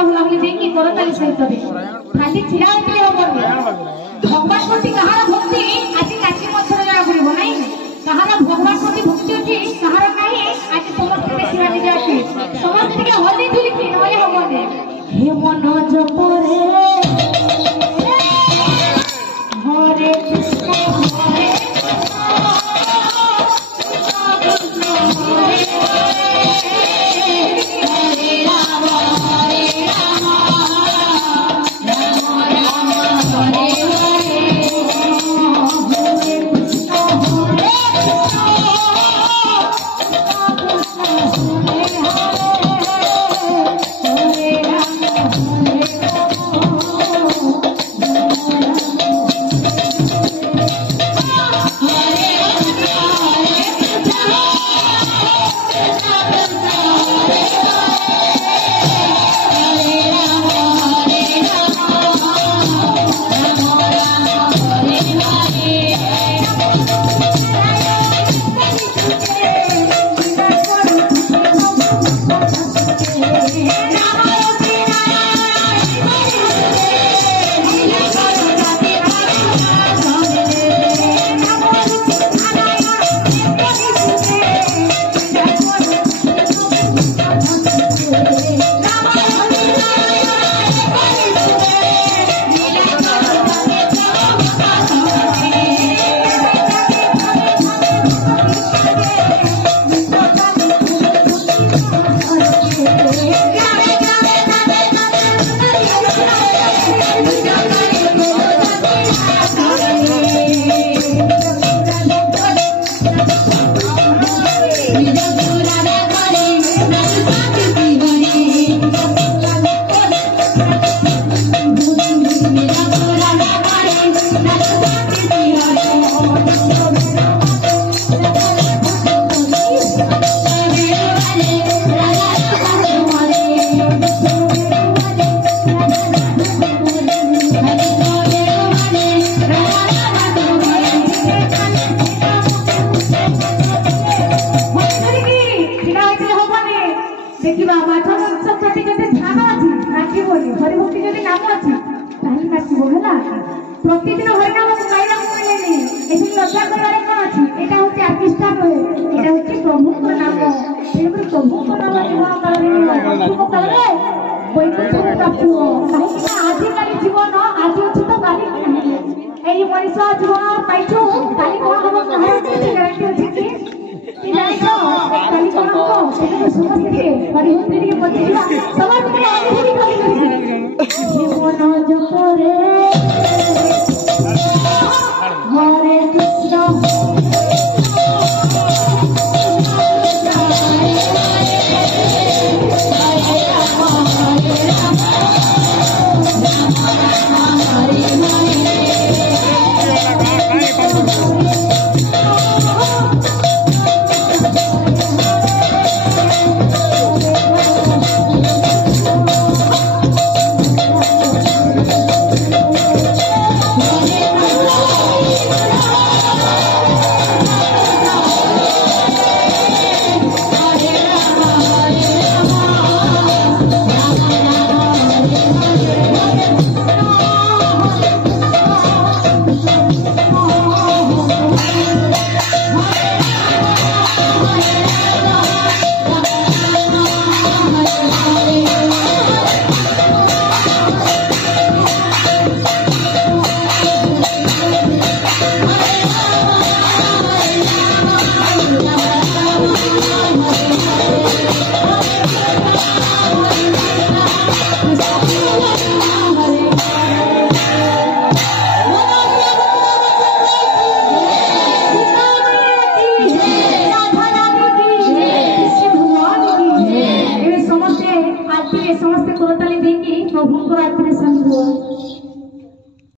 ହାତ ହୁଲାହୁଲି ଦେଇକି କରତାଳି ସହିତ ଖାଲି ଛିଡ଼ା ହୋଇଥିଲେ ହବନି। ଭଗବାନ ପ୍ରତି କାହାର ଭକ୍ତି ଆଜି ନାଚି ମଧ୍ୟରେ ଜଣା ପଡିବ ନାଇଁ। କାହାର ଭଗବାନ ପ୍ରତି ଭକ୍ତି ଅଛି କାହାର ନାହିଁ ଆଜି ସମସ୍ତେ ଦେଖିବା ନିଜ ଅଛି। ସମସ୍ତେ ଟିକେ ହଲି ଧୁଲିକି ନହେଲେ ହବନି। ହେ ମନ ଜପରେ ହରେ କୃଷ୍ଣ ହରେ देखा माठ मांस प्रति केते ध्यान अछि नाची बोली हरिभक्ति जदि नाम अछि ताहि नाचिबो हला। प्रतिदिन हरिनाम गाइला मिलेनी एथि लज्जा करबार कोन अछि। एटा होछि आर्टिस्टा नहे एटा होछि प्रभुको नाम। तेबे प्रभुको नाम ग्रहण करबे प्रभुको करे वैकुंठरे प्राप्त हो। काहे कि आजि काली जीवन आजि अछि तो काली नाही। एई मनीष जीवन पाइछु काली कोन हबो काहे ग्यारंटी अछि कि नहीं तो काली कोन हबो एटा तो समझ के हरिभक्ति के पछिवा समाज के आगे ही खाली जीवन जपरे हरे कृष्ण समस्ते करताली देखी प्रभु को आत्मा संग